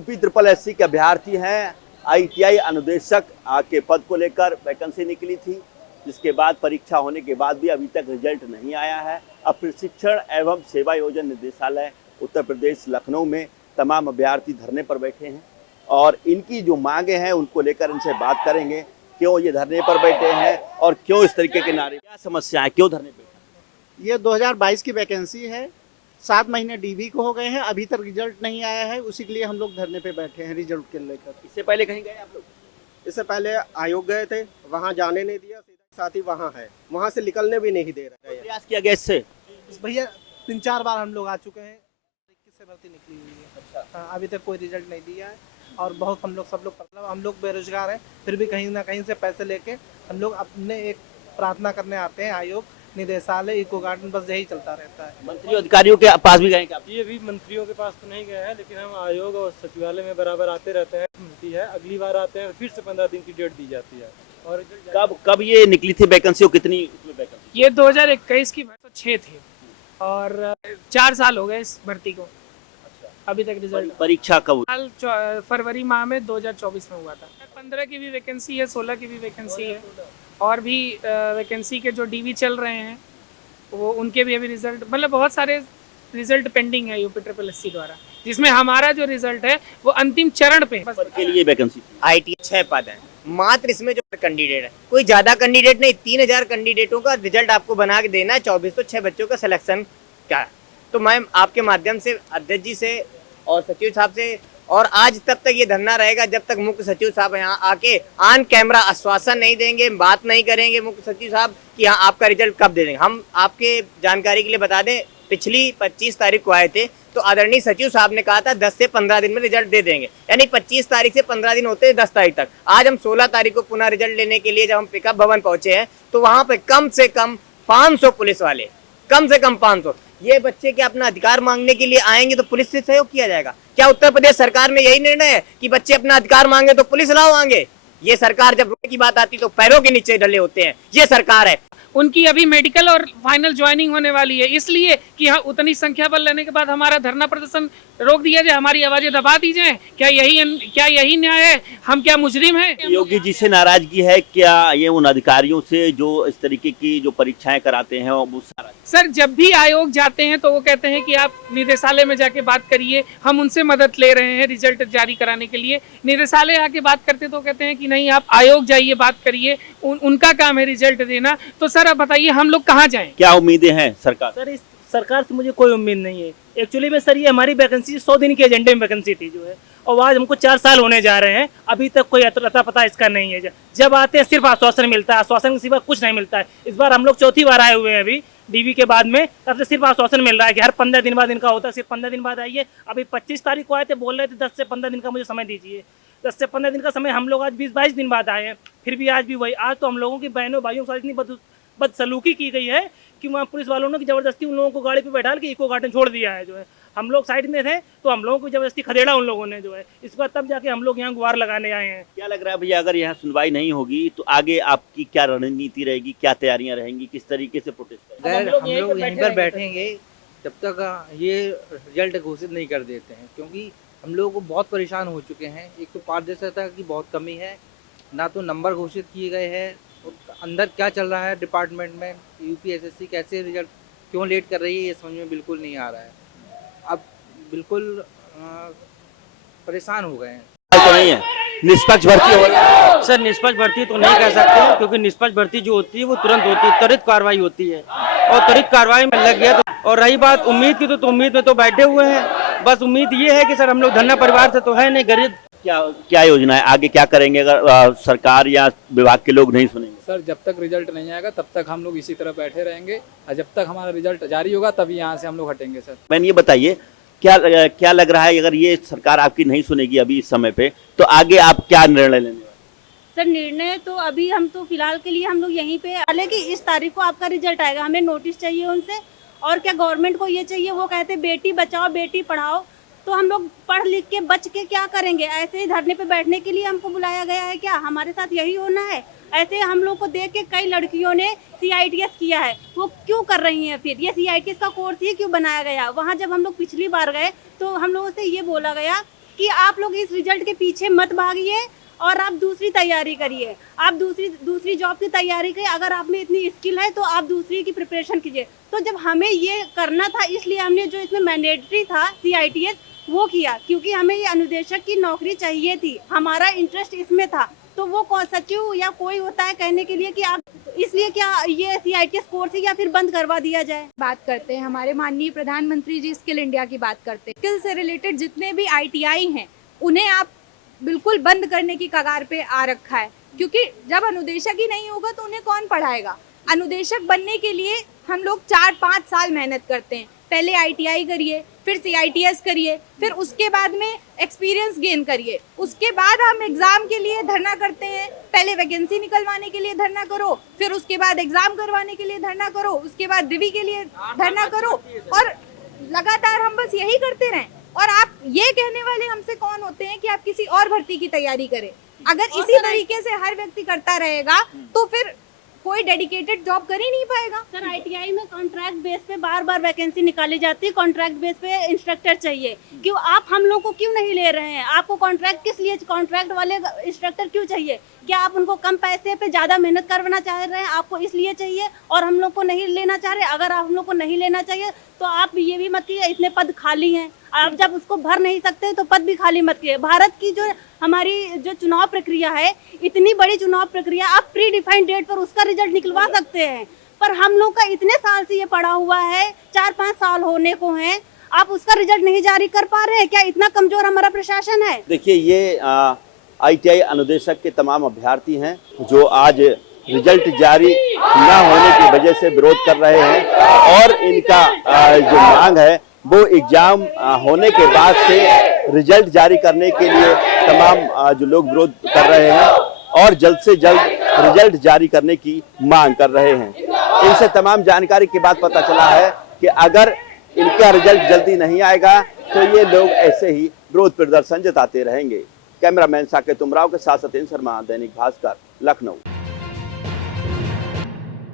UP triple SC के अभ्यर्थी हैं। आईटीआई अनुदेशक के पद को लेकर वैकेंसी निकली थी, जिसके बाद परीक्षा होने के बाद भी अभी तक रिजल्ट नहीं आया है। अब प्रशिक्षण एवं सेवा योजना निदेशालय उत्तर प्रदेश लखनऊ में तमाम अभ्यर्थी धरने पर बैठे हैं और इनकी जो मांगे हैं उनको लेकर इनसे बात करेंगे। क्यों ये धरने पर बैठे हैं और क्यों इस तरीके के नारे, क्या समस्या है, क्यों धरने पे? ये 2022 की वैकेंसी है। 7 महीने डीबी को हो गए हैं, अभी तक रिजल्ट नहीं आया है, उसी के लिए हम लोग धरने पे बैठे हैं रिजल्ट के लेकर। इससे पहले कहीं गए आप लोग? इससे पहले आयोग गए थे, वहाँ जाने नहीं दिया, सीधा साथी वहाँ है, वहाँ से निकलने भी नहीं दे रहा है। प्रयास किया गया इससे? भैया 3-4 बार हम लोग आ चुके हैं, 21 से भर्ती निकली हुई है। अच्छा। हाँ, अभी तक कोई रिजल्ट नहीं दिया है और बहुत हम लोग बेरोजगार हैं, फिर भी कहीं ना कहीं से पैसे लेके हम लोग अपने एक प्रार्थना करने आते हैं। आयोग, निदेशालय, इको गार्डन, बस यही चलता रहता है। मंत्री अधिकारियों के पास भी गए क्या? ये भी मंत्रियों के पास तो नहीं गए हैं, लेकिन हम आयोग और सचिवालय में बराबर आते रहते हैं। मिलती है, अगली बार आते हैं, फिर से 15 दिन की डेट दी जाती है। और कब ये निकली थी वैकेंसी और कितनी वैकेंसी? ये 2021 की 6 थी और 4 साल हो गए इस भर्ती को। अभी तक रिजल्ट, परीक्षा कब? साल फरवरी माह में 2024 में हुआ था। 15 की भी वैकेंसी है, 16 की भी वैकेंसी है और भी वैकेंसी के जो डीवी चल रहे हैं वो उनके भी अभी रिजल्ट, मतलब बहुत सारे रिजल्ट पेंडिंग है यूपी ट्रिपल एससी द्वारा, जिसमें हमारा जो रिजल्ट है वो अंतिम चरण पे है। के लिए वैकेंसी आईटी 6 पद है मात्र, इसमें जो कैंडिडेट है कोई ज्यादा कैंडिडेट नहीं, 3000 कैंडिडेटों का रिजल्ट आपको बना के देना है। 2406 बच्चों का सिलेक्शन क्या है। तो मैं आपके माध्यम से अध्यक्ष जी से और सचिव साहब से, और आज तब तक ये धरना रहेगा जब तक मुख्य सचिव साहब यहाँ आके ऑन कैमरा आश्वासन नहीं देंगे, बात नहीं करेंगे मुख्य सचिव साहब कि हाँ आपका रिजल्ट कब दे देंगे। हम आपके जानकारी के लिए बता दें, पिछली 25 तारीख को आए थे तो आदरणीय सचिव साहब ने कहा था 10 से 15 दिन में रिजल्ट दे देंगे, यानी 25 तारीख से 15 दिन होते हैं 10 तारीख तक। आज हम 16 तारीख को पुनः रिजल्ट लेने के लिए जब हम पिकअप भवन पहुंचे हैं तो वहाँ पे कम से कम 500 पुलिस वाले, कम से कम 500। ये बच्चे क्या अपना अधिकार मांगने के लिए आएंगे तो पुलिस से सहयोग किया जाएगा क्या? उत्तर प्रदेश सरकार में यही निर्णय है कि बच्चे अपना अधिकार मांगे तो पुलिस लाओ आगे? ये सरकार जब रुपए की बात आती तो पैरों के नीचे डले होते हैं, ये सरकार है। उनकी अभी मेडिकल और फाइनल ज्वाइनिंग होने वाली है, इसलिए कि हाँ उतनी संख्या बल लेने के बाद हमारा धरना प्रदर्शन रोक दिया जाए, हमारी आवाजें दबा दी जाए। क्या यही न्याय है? हम क्या मुजरिम हैं? योगी जी से नाराजगी है क्या ये उन अधिकारियों से जो इस तरीके की जो परीक्षाएं कराते हैं? वो सारा सर, जब भी आयोग जाते हैं तो वो कहते हैं कि आप निदेशालय में जाके बात करिए, हम उनसे मदद ले रहे हैं रिजल्ट जारी कराने के लिए। निदेशालय आके बात करते तो कहते हैं कि नहीं आप आयोग जाइए, बात करिए, उनका काम है रिजल्ट देना। तो सर आप बताइए हम लोग कहाँ जाएं? क्या उम्मीदें हैं सरकार? सर इस सरकार से मुझे कोई उम्मीद नहीं है। एक्चुअली में सर ये हमारी वैकेंसी 100 दिन के एजेंडे में वैकेंसी थी जो है, और आज हमको 4 साल होने जा रहे हैं, अभी तक कोई अता पता इसका नहीं है। जब आते हैं सिर्फ आश्वासन मिलता है, आश्वासन के सिवा कुछ नहीं मिलता है। इस बार हम लोग 4थी बार आए हुए हैं अभी डीवी के बाद में, तब से सिर्फ आश्वासन मिल रहा है कि हर 15 दिन बाद इनका होता है, सिर्फ 15 दिन बाद आइए। अभी 25 तारीख को आए थे, बोल रहे थे 10 से 15 दिन का मुझे समय दीजिए। 10 से 15 दिन का समय, हम लोग आज 20-22 दिन बाद आए हैं, फिर भी आज भी वही। आज तो हम लोगों की बहनों भाइयों के साथ इतनी बदसलूकी की गई है कि वहाँ पुलिस वालों ने जबरदस्ती उन लोगों को गाड़ी पे बैठा के इको गार्डन छोड़ दिया है जो है। हम लोग साइड में थे तो हम लोगों को जबरदस्ती खदेड़ा उन लोगों ने जो है। इस बार तब जाके हम लोग यहाँ गुहार लगाने आए हैं। क्या लग रहा है भैया, अगर यहाँ सुनवाई नहीं होगी तो आगे आपकी क्या रणनीति रहेगी, क्या तैयारियां रहेंगी, किस तरीके से प्रोटेस्ट करेंगे? हम लोग यहीं पर बैठेंगे जब तक ये रिजल्ट घोषित नहीं कर देते हैं, क्योंकि हम लोग को बहुत परेशान हो चुके हैं। एक तो पारदर्शिता की बहुत कमी है, ना तो नंबर घोषित किए गए हैं, अंदर क्या चल रहा है डिपार्टमेंट में, यूपीएसएससी कैसे रिजल्ट क्यों लेट कर रही है ये समझ में बिल्कुल नहीं आ रहा है। अब बिल्कुल परेशान हो गए हैं। तो नहीं है निष्पक्ष भर्ती हो रही है? सर निष्पक्ष भर्ती तो नहीं कर सकते, क्योंकि निष्पक्ष भर्ती जो होती है वो तुरंत होती है, त्वरित कार्रवाई होती है, और त्वरित कार्रवाई में लग गया तो। और रही बात उम्मीद की, तो उम्मीद में तो बैठे हुए हैं। बस उम्मीद ये है कि सर हम लोग धन्ना परिवार से तो है नहीं, गरीब। क्या योजना है, आगे क्या करेंगे अगर सरकार या विभाग के लोग नहीं सुनेंगे? सर जब तक रिजल्ट नहीं आएगा तब तक हम लोग इसी तरह बैठे रहेंगे, और जब तक हमारा रिजल्ट जारी होगा तभी यहाँ से हम लोग हटेंगे। सर मैंने ये बताइए, क्या लग रहा है अगर ये सरकार आपकी नहीं सुनेगी अभी इस समय पे, तो आगे आप क्या निर्णय लेने? सर निर्णय तो अभी हम तो फिलहाल के लिए हम लोग यहीं पे, हालांकि इस तारीख को आपका रिजल्ट आएगा, हमें नोटिस चाहिए उनसे। और क्या गवर्नमेंट को ये चाहिए, वो कहते बेटी बचाओ बेटी पढ़ाओ, तो हम लोग पढ़ लिख के बच के क्या करेंगे? ऐसे ही धरने पे बैठने के लिए हमको बुलाया गया है क्या? हमारे साथ यही होना है? ऐसे हम लोग को देख के कई लड़कियों ने CITS किया है, वो क्यों कर रही हैं? फिर ये CITS का कोर्स ही क्यों बनाया गया? वहाँ जब हम लोग पिछली बार गए तो हम लोगों से ये बोला गया कि आप लोग इस रिजल्ट के पीछे मत भागिए और आप दूसरी तैयारी करिए। आप दूसरी जॉब की तैयारी करिए। अगर आप में इतनी स्किल है तो आप दूसरी की प्रिपरेशन कीजिए। तो जब हमें ये करना था, इसलिए हमने जो इसमें मैंडेटरी था CITS वो किया, क्योंकि हमें ये अनुदेशक की नौकरी चाहिए थी, हमारा इंटरेस्ट इसमें था। तो वो सचिव या कोई होता है कहने के लिए कि आप, इसलिए क्या ये CITS कोर्स है या फिर बंद करवा दिया जाए। बात करते हैं, हमारे माननीय प्रधानमंत्री जी स्किल इंडिया की बात करते हैं। स्किल से रिलेटेड जितने भी ITI हैं उन्हें आप बिल्कुल बंद करने की कगार पे आ रखा है, क्योंकि जब अनुदेशक ही नहीं होगा तो उन्हें कौन पढ़ाएगा। अनुदेशक बनने के लिए हम लोग 4-5 साल मेहनत करते हैं। पहले ITI करिए, फिर CITS करिए, फिर उसके बाद में एक्सपीरियंस गेन करिए, उसके बाद हम एग्जाम के लिए धरना करते हैं। पहले वैकेंसी निकलवाने के लिए धरना करो, फिर उसके बाद एग्जाम करवाने के लिए धरना करो, उसके बाद डिवी के लिए धरना करो, और लगातार हम बस यही करते रहें। और आप ये कहने वाले हमसे कौन होते हैं कि आप किसी और भर्ती की तैयारी करें। अगर इसी तरीके से हर व्यक्ति करता रहेगा तो फिर कोई डेडिकेटेड जॉब कर ही नहीं पाएगा। सर ITI में कॉन्ट्रैक्ट बेस पे बार वैकेंसी निकाली जाती है, कॉन्ट्रैक्ट बेस पे इंस्ट्रक्टर चाहिए। क्यों आप हम लोग को क्यों नहीं ले रहे हैं? आपको कॉन्ट्रैक्ट किस लिए, कॉन्ट्रैक्ट वाले इंस्ट्रक्टर क्यों चाहिए? क्या आप उनको कम पैसे पे ज्यादा मेहनत करवाना चाह रहे हैं? आपको इसलिए चाहिए और हम लोग को नहीं लेना चाह रहे? अगर आप हम लोग को नहीं लेना चाहिए तो आप ये भी मत कीजिए, इतने पद खाली हैं, आप जब उसको भर नहीं सकते तो पद भी खाली मत कीजिए। भारत की जो हमारी जो चुनाव प्रक्रिया है, इतनी बड़ी चुनाव प्रक्रिया, आप प्री डिफाइंड डेट पर उसका रिजल्ट निकलवा सकते हैं, पर हम लोग का इतने साल से ये पड़ा हुआ है, 4-5 साल होने को हैं, आप उसका रिजल्ट नहीं जारी कर पा रहे हैं। क्या इतना कमजोर हमारा प्रशासन है? देखिए, ये ITI अनुदेशक के तमाम अभ्यर्थी हैं जो आज रिजल्ट जारी न होने की वजह से विरोध कर रहे हैं, और इनका जो मांग है वो एग्जाम होने के बाद से रिजल्ट जारी करने के लिए तमाम जो लोग विरोध कर रहे हैं और जल्द से जल्द रिजल्ट जारी करने की मांग कर रहे हैं। इनसे तमाम जानकारी के बाद पता चला है कि अगर इनका रिजल्ट जल्दी नहीं आएगा तो ये लोग ऐसे ही विरोध प्रदर्शन जताते रहेंगे। कैमरामैन साकेत उमराव के साथ सत्येंद्र शर्मा, दैनिक भास्कर, लखनऊ।